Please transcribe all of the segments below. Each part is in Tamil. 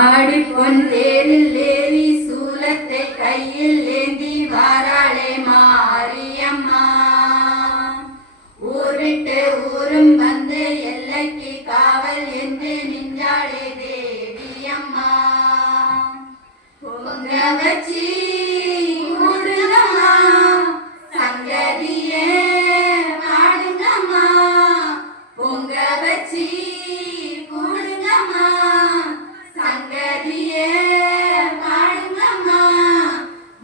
ஆடிப்பொன் தேரில் ஏறி சூலத்தை கையில் ஏந்தி வாராளே மாரியம்மா. ஊர் விட்டு ஊரும் வந்து எல்லைக்கு காவல் என்று நின்றாளே தேவியம்மா. பொங்க வச்சி கூடுங்கம்மா, சங்கதியே பாடுங்கம்மா. பொங்க வச்சி கூடுங்கம்மா, சங்கதியே பாடுங்கம்மா.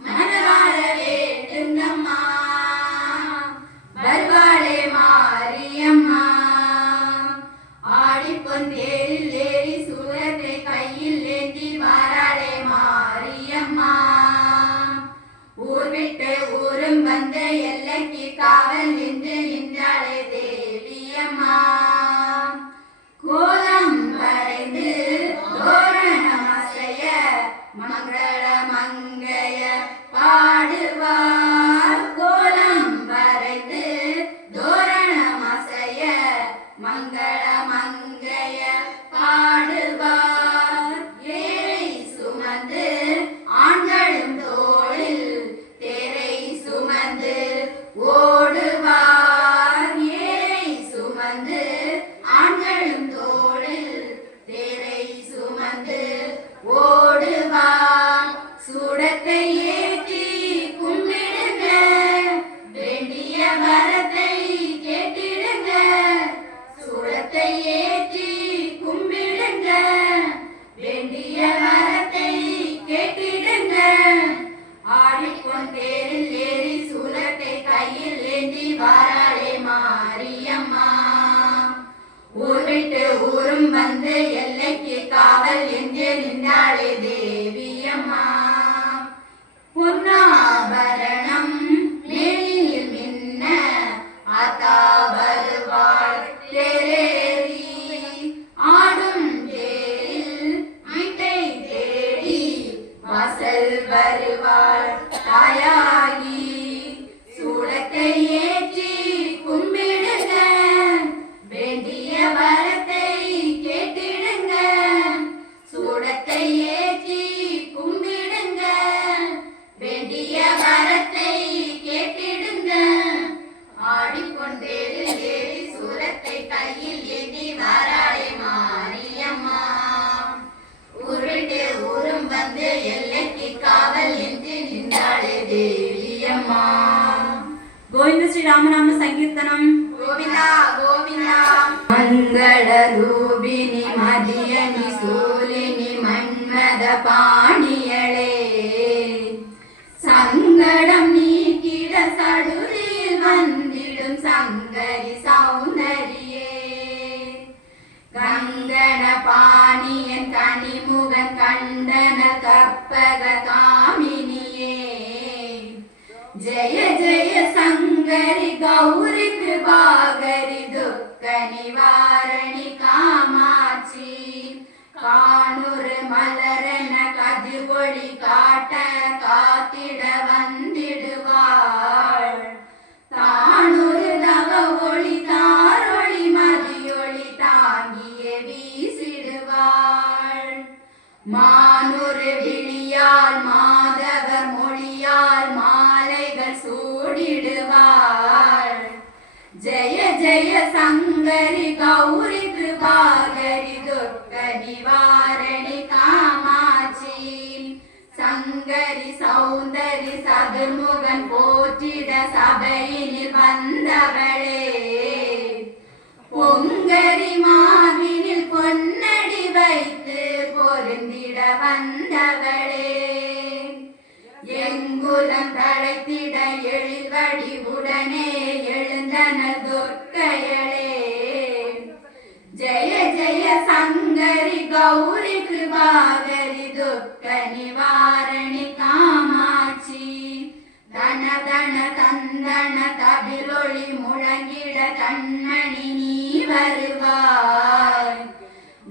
மனவாழ வேண்டுங்கம்மா, வருவாளே மாரியம்மா. ஆடிப்பொன் தேரில் ஏறி சூலத்தை கையில் ஏந்தி வாராளே மாரியம்மா. ஊர் விட்டு ஊரும் வந்து எல்லைக்கு காவல் நின்று நின்றாளே தேவியம்மா. கோலம் வரைந்து தோரணம் அசைய மங்கள மங்கைய பாடுவார். கோலம் வரைந்து தோரணம் அசைய மங்கள மங்கைய பாடுவார். ஏழை சுமந்து ஆண்களும் தோளில் தேரை சுமந்து ஓடுவார். ஏழை சுமந்து ஆண்களும் தோளில் தேரை சுமந்து ஓடுவார். சூடத்தை ஏற்றி கும்பிடுங்க, வேண்டிய வரத்தை கேட்டிடுங்க. சூடத்தை ஏற்றி கும்பிடுங்க, வேண்டிய வரத்தை கேட்டிடுங்க. ஆடிப்பொன் தேரில் ஏறி சூலத்தை கையில் ஏந்தி வாராளே மாரியம்மா. ஊர் விட்டு ஊரும் வந்து எல்லைக்கு காவல் என்று நின்றாளே தேவியம்மா. பொன்னாபரணம் மேனியில் மின்ன ஆத்தா வருவாள் தேரேறி. ஆடும் தேரில் வீட்டை தேடி வாசல் வருவாள் தாயாகி. சூலத்தை ஏற்றி கும்பிடுங்க, வேண்டிய வரத்தை கேட்டிடுங்க. சூடத்தை ஏற்றி கும்பிடுங்க, வேண்டிய வரத்தை கேட்டிடுங்க. ஆடிப்பொன் தேரில் ஏறி சூலத்தை கையில் ஏந்தி வாராளே மாரியம்மா. ஊர் விட்டு ஊரும் வந்து எல்லைக்கு காவல் என்று நின்றாளே தேவியம்மா. கோவிந்த ஸ்ரீ ராமநாம சங்கீர்த்தனம். கோவிந்தா கோவிந்தா. மங்கள ரூபிணி மதியனி சூலினி மன்மத பாணியளே. சங்கடம் நீக்கிட சடுதியில் வந்திடும் சங்கரி சௌந்தரியே. கங்கண பாணியன் கனிமுகன் கண்டன கற்பக காமினியே. ஜெய ஜெய சங்கரி கௌரி கிருபாகரி துக்க நிவாரணி காமாட்சி. காணுரு மலரென கதிர்வொளி காட்ட காத்திட வந்திடுவாள். தானுரு தவ ஒளி தாரொளி மதியொளி தாங்கிய வீசிடுவாள். மானுரு விழியால் மாதவர் மொழியால் மாலைகள் சூடிடுவாள். ஜெய ஜெய சங்கரி கௌரி கிருபாகரி துக்க நிவாரணி காமாட்சி. சங்கரி சௌந்தரி சதுர்முகன் போற்றிட சபையினில் வந்தவளே. பொங்கரி மாவினில் பொன்னடி வைத்து பொருந்திட வந்தவளே. எங்குலம் தழைத்திட எழில் வடிவுடனே எழுந்தனர் துர்க்கையளே. ஜெய ஜெய சங்கரி கௌரி கிருபாகரி துக்க நிவாரணி காமாட்சி. தன தன தந்தன தபிலொளி முழங்கிட கண்மணி நீ வருவாய்.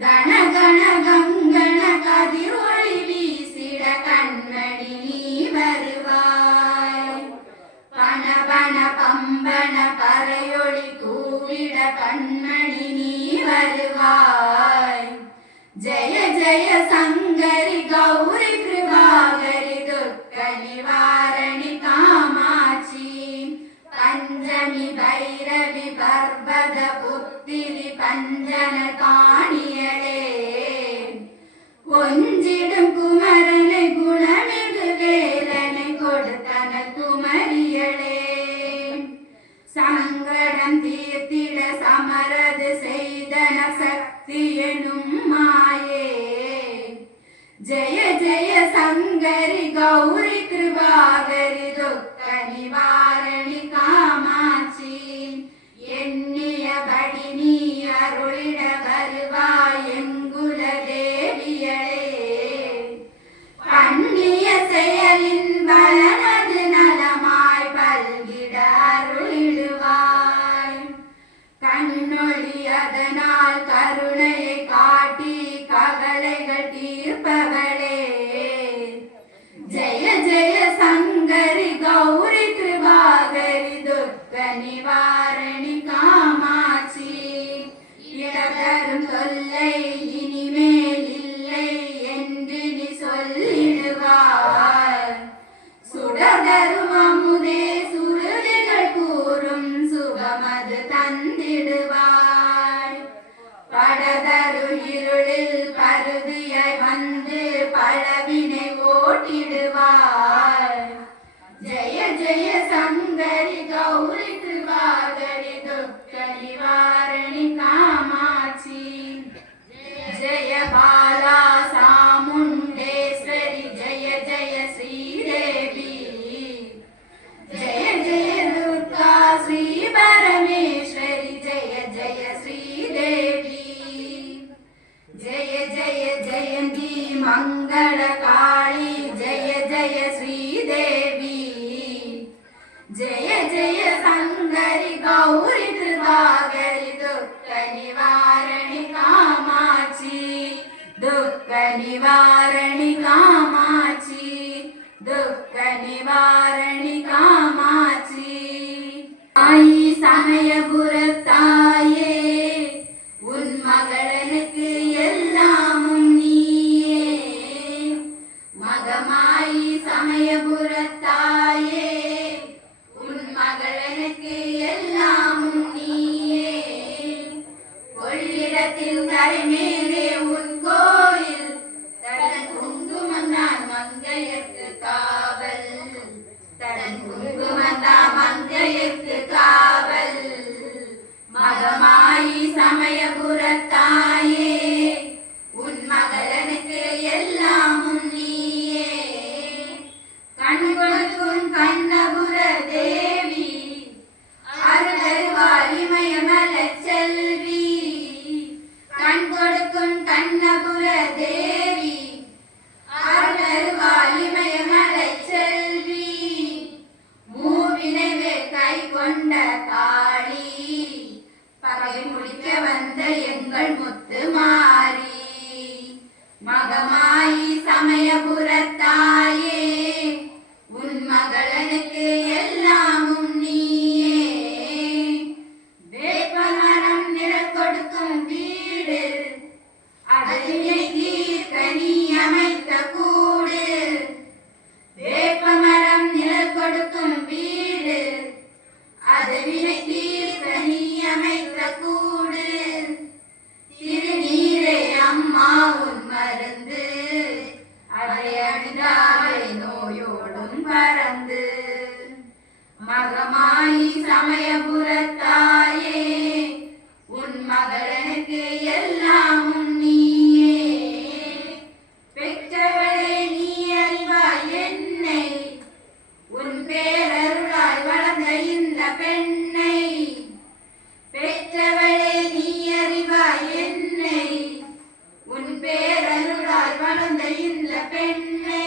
கண கண கங்கண கதிரொளி வீசிட கண்மணி நீ வருவாய். பண பண பம்பன பறையொளி கூவிட கண்மணி நீ வருவாய். ஜெய ஜெய जय சங்கரி கௌரி கிருபாகரி துர்க்க நிவாரணி காமாட்சி பஞ்சமி பைரவி பர்வத புத்திரி பஞ்சன காணியளே கொஞ்சிடும் குமரனை குணமிகு வேலனை கொடுத்தன குமரியளே சங்கடம் தீர்த்திட சமரது செய்தன சக்தி எனும் மாயே ஜெய ஜெய சங்கரி கௌரி கிருபாகரி துக்க நிவாரணி காமாட்சி எண்ணியபடி நீ அருளிட வருவாய் எங்குல தேவியளே பண்ணிய செயலின் பலனது நலமாய் பல்கிட அருளிடுவாய் கண்ணொளி அதனால் கருணையை காட்டி கவலைகள் தீர்ப்பவளே ஜெய ஜெய சங்கரி கௌரி கிருபாகரி துக்க நிவாரணி காமாட்சி இடதரும் தொல்லை இனிமேல் இல்லை என்று நீ சொல்லிடுவாய் சுடதரும் அமுதே சுருதிகள் கூறும் சுகமது தந்திடுவாய் படதரு இருளில் பருதியாய் வந்து பழவினை ஓட்டிடுவாய் ஜெய ஜெய சங்கரி கௌரி கிருபாகரி துக்க நிவாரணி காமாட்சி ஜெய பாலா சாமுண்டேஸ்வரி ஜெய ஜெய ஸ்ரீதேவி ஜெய ஜெய துர்கா ஸ்ரீ பரமேஸ்வரி ஜெய ஜெய ஸ்ரீதேவி ஜெய ஜெய ஜெயந்தி மங்கள காளி ஜெய ஜெய ஸ்ரீதேவி ஜெய ஜெய சங்கரி கௌரி கிருபாகரி துக்க நிவாரணி காமாட்சி துக்க நிவாரணி காமாட்சி துக்க நிவாரணி காமாட்சி ஆயி சமயபுரத்தாயே உன் மகளனுக்கு எல்லாமும் நீயே மகமாயி சமயபுரத்தாயே உன் மகளனுக்கு எல்லாமும் நீயே கொள்ளிடத்தில் கரைமேலே உன் கோயில் தடன் குங்குமந்தான் மங்கையர்க்கு காவல் தடன் குங்குமந்தான் மங்கையர்க்கு காவல் மகமாயி சமயபுரத்தாயே உன் மகளனுக்கு எல்லாமும் நீயே கண் கொடுக்கும் கண்ணபுர தேவி அருளருவாள் இமயமல செல்வி கண் கொடுக்கும் கண்ணபுர தேவி அருளருவாள் இமயமல செல்வி மூவினைவே கை கொண்ட காளி பகை முடிக்க வந்த எங்கள் முத்து மாறி மகமாயி சமயபுரத்தாயே உன் மகளனுக்கு எல்லாமும் நீயே வேப்பமரம் நிழல் கொடுக்கும் வீடு அதனை தீர்க்க நீ அமைத்த கூடு வேப்பமரம் நிழல் கொடுக்கும் வீடு அதுவினை தீர்க்க நீ அமைத்த கூடு திருநீரே அம்மா உன் மருந்து அதை அணிந்தாலே நோயோடும் பறந்து மகமாயி சமயபுரத்தாயே உன் மகளனுக்கு எல்லாமும் நீயே பெற்றவளே நீ அறிவாய் என்னை உன் பேரருளாய் வளர்ந்த இந்த பெண்ணை பெற்றவளே நீ அறிவாய் என்னை உன் பேரருளாய் வளர்ந்த இந்த பெண்ணை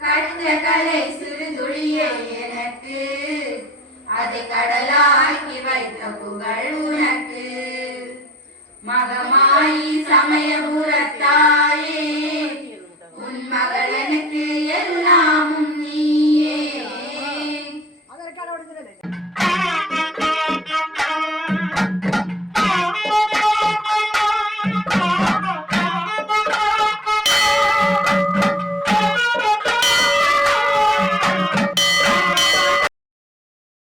கற்ற கலை சிறு துளியை எனக்கு அதை கடலாக்கி வைத்த புகழ் உனக்கு மகமாயி சமயபுர